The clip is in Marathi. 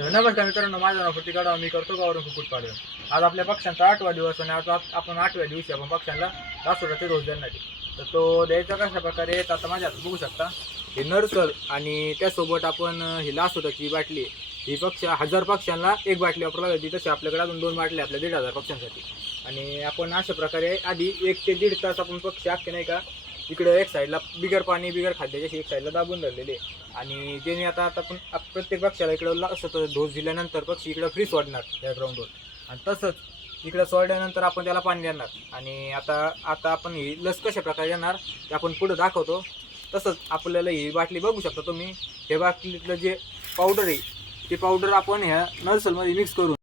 तर नमस्कार मित्रांनो, माझं नाव फुटी काढा, मी करतो गावरून कुक्कुटपालन. आज आपल्या पक्ष्यांचा 8वा दिवस आणि आज आपण 8व्या दिवशी आपण पक्ष्यांना रासोडाचे डोस देणार आहे. तर तो द्यायचा कशा प्रकारे, आता माझ्या हातात बघू शकता हे नर्सर आणि त्यासोबत आपण ही लासोडाची बाटली. ही 1000 पक्ष्यांना एक बाटली वापरावी लागते. तसे आपल्याकडे अजून 2 बाटल्या आपल्या 1500 पक्ष्यांसाठी. आणि आपण अशा प्रकारे आधी 1 ते 1.5 तास आपण पक्षी अख्खे नाही का इकडं एक साईडला बिगर पाणी बिगर खाद्याची एक साईडला दाबून धरलेले. आणि ज्याने आता आपण प्रत्येक पक्षाला इकडं असं डोस दिल्यानंतर पक्षी इकडं फ्री सोडणार त्या ग्राउंडवर. आणि तसंच इकडं सोडल्यानंतर आपण त्याला पाणी देणार. आणि आता आपण ही लस कशा प्रकारे देणार ते आपण पुढे दाखवतो. तसंच आपल्याला ही बाटली बघू शकता तुम्ही. हे बाटलीतलं जे पावडर आहे ते पावडर आपण ह्या नर्सलमध्ये मिक्स करून